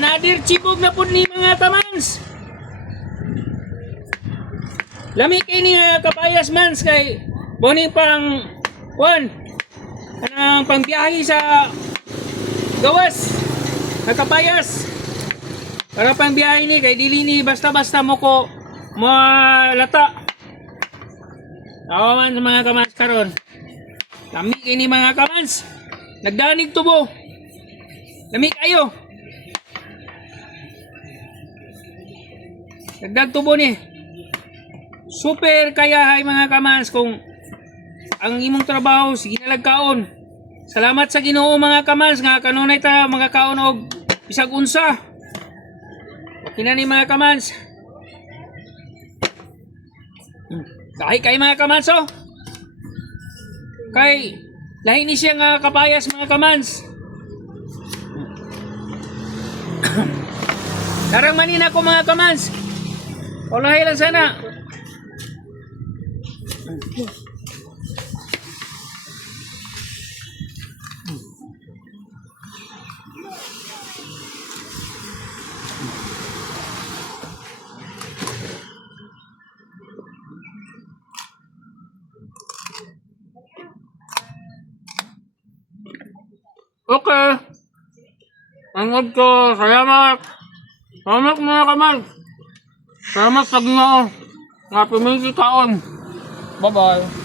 Another chibog na po ni mga kamans. Lami kay ni kapayas mans kay boni pang anang pangbiyahe sa gawas kapayas para pangbiyahe ni kay dili ni basta-basta mo ko malata. Tawaman sa mga kamans karon. Lami kay ni mga kamans. Nagdanig tubo. Lami kayo. Nagdag tubo ni. Super kayahay mga kamans kung ang imong trabaho sige nalagkaon. Salamat sa Ginoo mga kamans nga kanunay ta mga kaon og bisag unsa. Okay na ni mga kamans. Kay mga kamans oh. Kay lahi ni siya nga kapayas mga kamans. Darang manin ako mga kamans. Olahay lang sana. Okay. Angod ko. Salamat. Salamat mga kamay. Salamat sa Ginoo. Nga pumili kaon. Bye-bye.